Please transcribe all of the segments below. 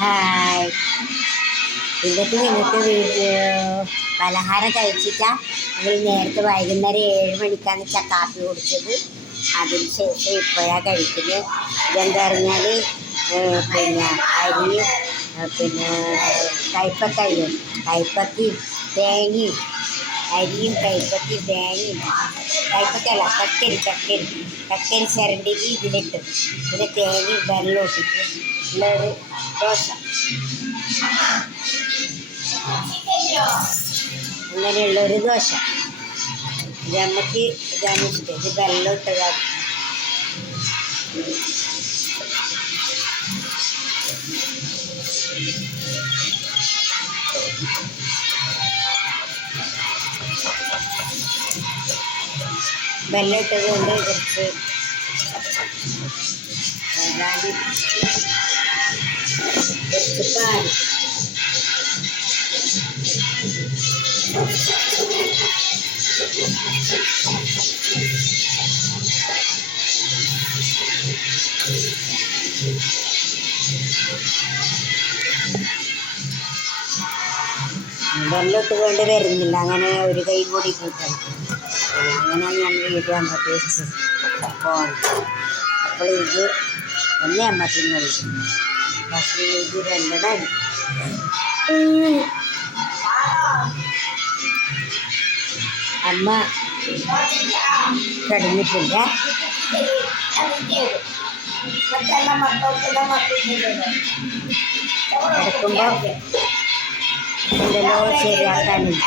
Hi. ഇതൊക്കെ നിങ്ങൾക്ക് പലഹാരം കഴിച്ചിട്ടാ നിങ്ങൾ നേരത്തെ വൈകുന്നേരം 7 മണിക്കാണ് കാപ്പി കുടിച്ചത്. അതിന് ശേഷം ഇപ്പോഴാണ് കഴിക്കുന്നത്. ഇതെന്താ പറഞ്ഞാൽ പിന്നെ അരിയും പിന്നെ കയ്പ്പക്കയും കയ്പ്പക്കയും തേങ്ങയും അരിയും കയ്പ്പക്കയും തേങ്ങയും കയ്പ്പക്കല്ല കക്കരി ചിരണ്ടിക്ക് ഇതിലിട്ട് പിന്നെ തേങ്ങയും വെള്ളം ഇട്ടിട്ട് ഉള്ളൊരു ദോശ. അങ്ങനെയുള്ളൊരു ദോശ. ഇത് നമുക്ക് ഇതാണ് ഇഷ്ടം. ഇത് വെള്ളം ഇട്ടതാണ്. വെള്ളം ഇട്ടത് കൊണ്ട് കുറച്ച് പാൽ വെള്ളമിട്ട് കൊണ്ട് വരുന്നില്ല. അങ്ങനെ ഒരു കൈ കൂടി കൂട്ടണം. അങ്ങനെയാണ് ഞാൻ വീഡിയോ അമ്മക്ക് വെച്ച് പോകുന്നത്. അപ്പോൾ ഇത് ഒന്നേ അമ്മത്തിനുള്ളൂ. പക്ഷേ ഇത് രണ്ടതാണ്. അമ്മ കിടന്നിട്ടില്ല. കിടക്കുമ്പോൾ എന്തെല്ലോ ശരിയാക്കാനുണ്ട്.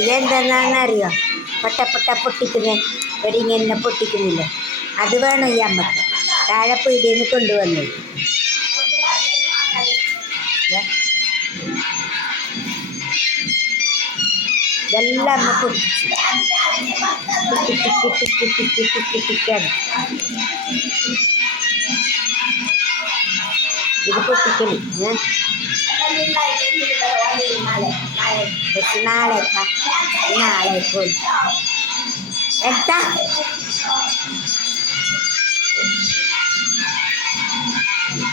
ഇതെന്താണെന്നറിയോ? പൊട്ട പൊട്ടിക്കുന്നത് ഒരിങ്ങനെ പൊട്ടിക്കുന്നില്ല. അത് വേണം ഈ അമ്മക്ക്. താഴെ പീടിയിൽ നിന്ന് കൊണ്ടുവന്നു. ഇതെല്ലാം അമ്മ പൊട്ടിച്ചു. ടിക്കാണ് ഇത് പൊട്ടിക്കല്. നാളെ പോയി എത്താ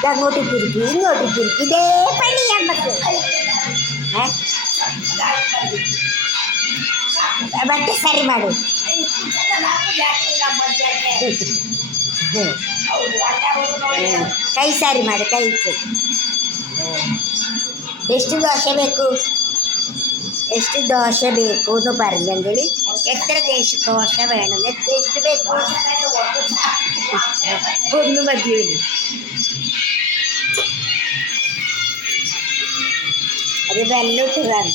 അങ്ങോട്ട് തിരിക്കി ഇങ്ങോട്ട് തിരിക്കി. ഇതേ പണി അമ്മക്ക്. ಬಟ್ಟೆ ಸರಿ ಮಾಡು. ಕೈ ಸರಿ ಮಾಡು. ಕೈ ಎಷ್ಟು ದೋಸೆ ಬೇಕು എന്ന് പറഞ്ഞെങ്കിൽ എത്ര ദോശ വേണം, ಎಷ್ಟು ಬೇಕು ഒന്ന് മതിയുള്ളൂ. അത് വെല്ലോട്ടതാണ്.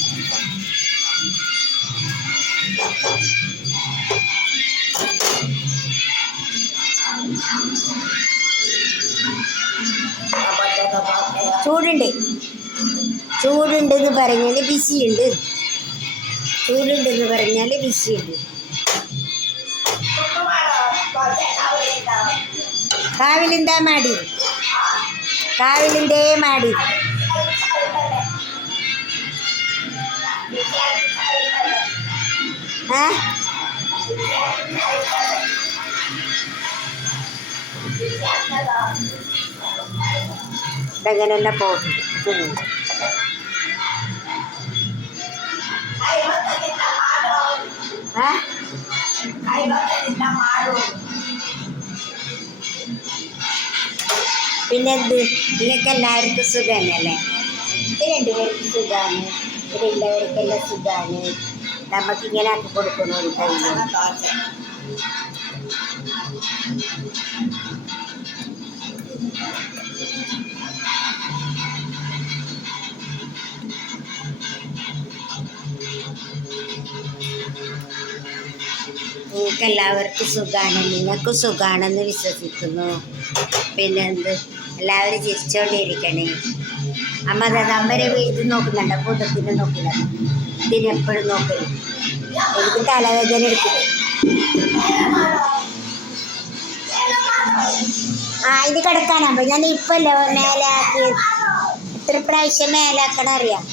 ചൂടുണ്ടെന്ന് പറഞ്ഞാൽ ബിസിയുണ്ട്. കാവിലിന്തേ ಮಾಡಿ ഇതങ്ങനെല്ലാം പോകുന്നു. പിന്നെന്ത്, നിങ്ങൾക്ക് എല്ലാവർക്കും സുഖമല്ലേ? ഇത് രണ്ടുപേർക്കും സുഖമാണ്. ഇവിടെയുള്ളവർക്കെല്ലാം സുഖമാണ്. നമുക്കിങ്ങനെ ആക്കി കൊടുക്കുന്നു ഒരു കയ്യിൽ. എല്ലാവർക്കും സുഖമാണ്, നിങ്ങൾക്കും സുഖമാണെന്ന് വിശ്വസിക്കുന്നു. പിന്നെ എന്ത്, എല്ലാവരും ചിരിച്ചോണ്ടിരിക്കണേ. അമ്മരെ ഇത് നോക്കുന്നുണ്ട്, ഭൂതത്തിനെ നോക്കില്ല. ഇതിനെപ്പോഴും നോക്കരുത്. എനിക്ക് തലവേദന എടുക്കുന്നത്. ആ ഇത് കിടക്കാനാകുമ്പോ ഞാൻ ഇപ്പല്ലേ മേലാക്കി ഇത്ര പ്രാവശ്യം മേലാക്കണം അറിയാം.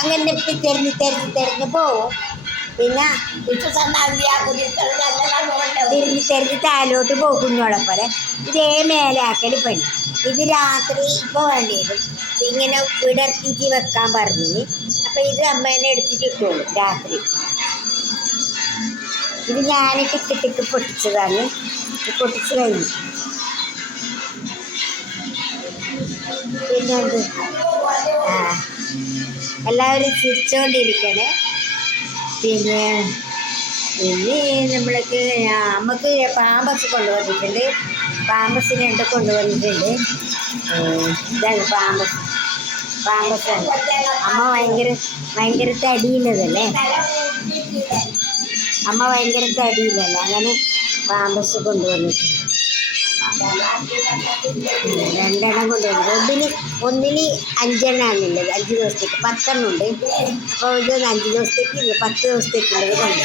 അങ്ങനെ തെരഞ്ഞ് പോവും. പിന്നെ തെരഞ്ഞ് താലോട്ട് പോകും കുഞ്ഞോളെ പോലെ. ഇതേ മേലാക്കൽ പണി. ഇത് രാത്രി ഇപ്പോൾ വേണ്ടി വരും. ഇങ്ങനെ വിടർത്തിയിട്ട് വെക്കാൻ പറഞ്ഞു. അപ്പം ഇത് അമ്മേനെ എടുത്തിട്ട് ഇട്ടോളൂ രാത്രി. ഇത് ഞാൻ ടിക്ക് പൊട്ടിച്ചതാണ്. പൊട്ടിച്ച് കഴിഞ്ഞു. പിന്നെ എന്ത് എല്ലാവരും ചിരിച്ചുകൊണ്ടിരിക്കണേ. പിന്നെ നമ്മൾക്ക് നമുക്ക് പാമ്പസ് കൊണ്ടുവന്നിട്ടുണ്ട്. പാമ്പസ് 2 കൊണ്ടുവന്നിട്ടുണ്ട്. ഇതാണ് പാമ്പസ് അമ്മ ഭയങ്കര തടിയുള്ളതല്ലേ. അമ്മ ഭയങ്കര തടിയില്ലല്ലേ, അങ്ങനെ പാമ്പസ് കൊണ്ടുവന്നിട്ടുണ്ട്. 2 കൊണ്ടുവന്നിട്ടുണ്ട്. ഒന്നിന് 5 എണ്ണമാണുള്ളത്. 5 ദിവസത്തേക്ക് 10 ഉണ്ട്. അപ്പോൾ ഇത് 5 ദിവസത്തേക്ക് 10 ദിവസത്തേക്കുള്ളത് കൊണ്ട്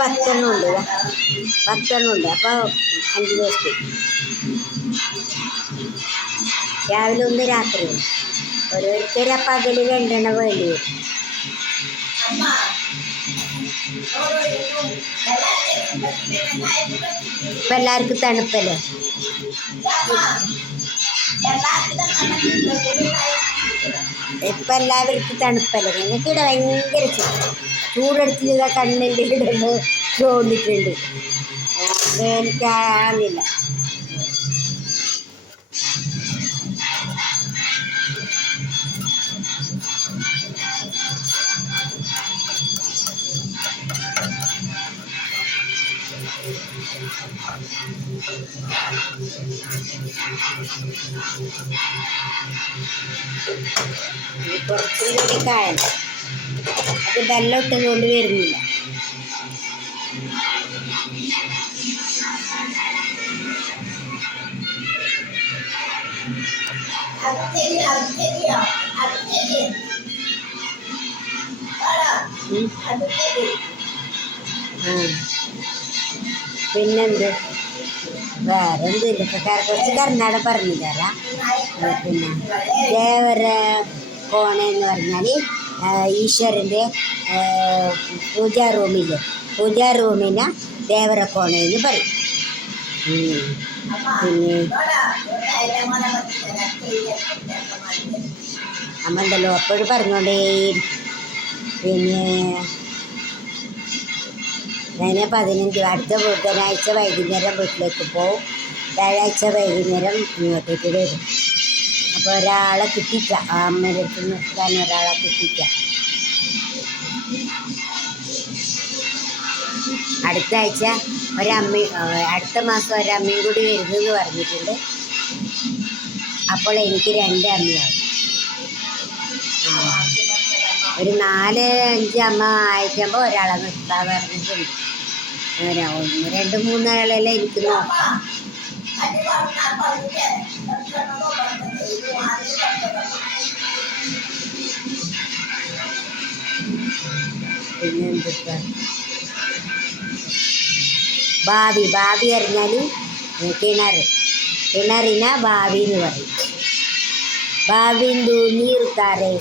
10 ഉണ്ട്. 10 ഉണ്ട്. അപ്പോൾ 5 ദിവസത്തേക്ക് രാവിലെ 1 രാത്രി. ഓരോരുത്തർ പകൽ 2 വേണ്ടി വരും. ഇപ്പം എല്ലാവർക്കും തണുപ്പല്ലേ. ഇപ്പം എല്ലാവർക്കും തണുപ്പല്ലേ. ഞങ്ങൾക്കിവിടെ ഭയങ്കര ചൂടെടുത്തില്ല. കണ്ണിൻ്റെ ഇടന്ന് തോന്നിട്ടുണ്ട്. എനിക്കാകുന്നില്ല. കുറച്ചും കൂടി കായം അത് വെള്ളം ഇട്ടുകൊണ്ട് വരുന്നില്ല. പിന്നെന്ത് വേറെ എന്തില്ല. കുറച്ച് കർണാടക പറഞ്ഞു തരാം. പിന്നെ ദേവര കോണ എന്ന് പറഞ്ഞാൽ ഈശ്വരൻ്റെ പൂജാ റൂമിനെ ദേവര കോണ എന്ന് പറയും. പിന്നെ അമ്മണ്ടല്ലോ അപ്പോഴും പറഞ്ഞോണ്ടേ. പിന്നെ ഞാൻ 15 അടുത്ത ബുധനാഴ്ച വൈകുന്നേരം വീട്ടിലേക്ക് പോവും. വ്യാഴാഴ്ച വൈകുന്നേരം ഇങ്ങോട്ടേക്ക് വരും. അപ്പോൾ ഒരാളെ കിട്ടിച്ച, അമ്മയുടെ അടുത്ത് നിർത്താൻ ഒരാളെ കിട്ടിച്ച. അടുത്ത ആഴ്ച അടുത്ത മാസം ഒരമ്മയും കൂടി വരുന്നെന്ന് പറഞ്ഞിട്ടുണ്ട്. അപ്പോൾ എനിക്ക് 2 അമ്മയാവും. ഒരു 4-5 അമ്മ ആയിട്ടാകുമ്പോൾ ഒരാളെ നിർത്താൻ പറഞ്ഞിട്ടുണ്ട്. 1, 2, 3 ആളെല്ലാം എനിക്ക് നോക്കാം. പിന്നെ എന്തൊക്കെ ഭാവി അറിഞ്ഞാൽ കിണറിനെ ഭാവി എന്ന് പറയും. ഭാവിന്തു നീർത്താറേ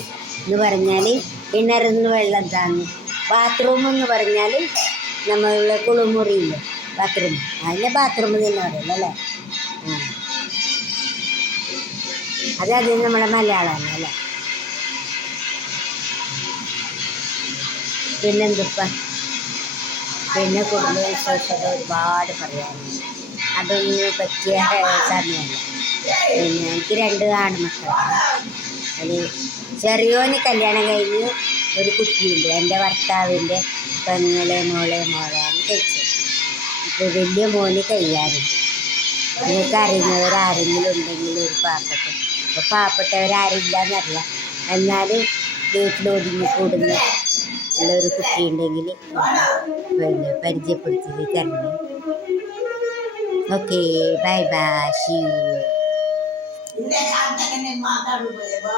എന്ന് പറഞ്ഞാൽ കിണറിൽ നിന്ന് വെള്ളം താന്നു. ബാത്റൂം എന്ന് പറഞ്ഞാൽ നമ്മളുടെ കുളിമുറിയില്ലേ ബാത്റൂം, അതിൻ്റെ ബാത്റൂം തന്നെ പറയില്ല അല്ലേ. അത് നമ്മുടെ മലയാളമാണ് അല്ലേ. പിന്നെന്തിപ്പ പിന്നെ കുടുംബ വിശേഷത ഒരുപാട് പറയാനുണ്ട്. അതൊന്നും പറ്റിയ സമയമല്ല. പിന്നെ എനിക്ക് 2 ആൺമക്കളാണ്. അതിൽ ചെറിയോന് കല്യാണം കഴിഞ്ഞ് ഒരു കുട്ടിയുണ്ട്. എൻ്റെ ഭർത്താവിൻ്റെ മോളെയാണ് കഴിച്ചത്. ഇപ്പോൾ വലിയ മോന് കഴിയാറുണ്ട്. നിങ്ങൾക്ക് അറിയുന്നവരാരെങ്കിലും ഉണ്ടെങ്കിൽ ഒരു ഇപ്പോൾ പാവപ്പെട്ടവരാരില്ലെന്നറിയാം. എന്നാലും വീട്ടിലൊതുങ്ങി കൂടുന്ന ഉള്ളൊരു കുട്ടി ഉണ്ടെങ്കിൽ പിന്നെ പരിചയപ്പെടുത്തി തരണം. Okay, bye bye, see you. అంతగా నేను మాట్లాడకపోయే బా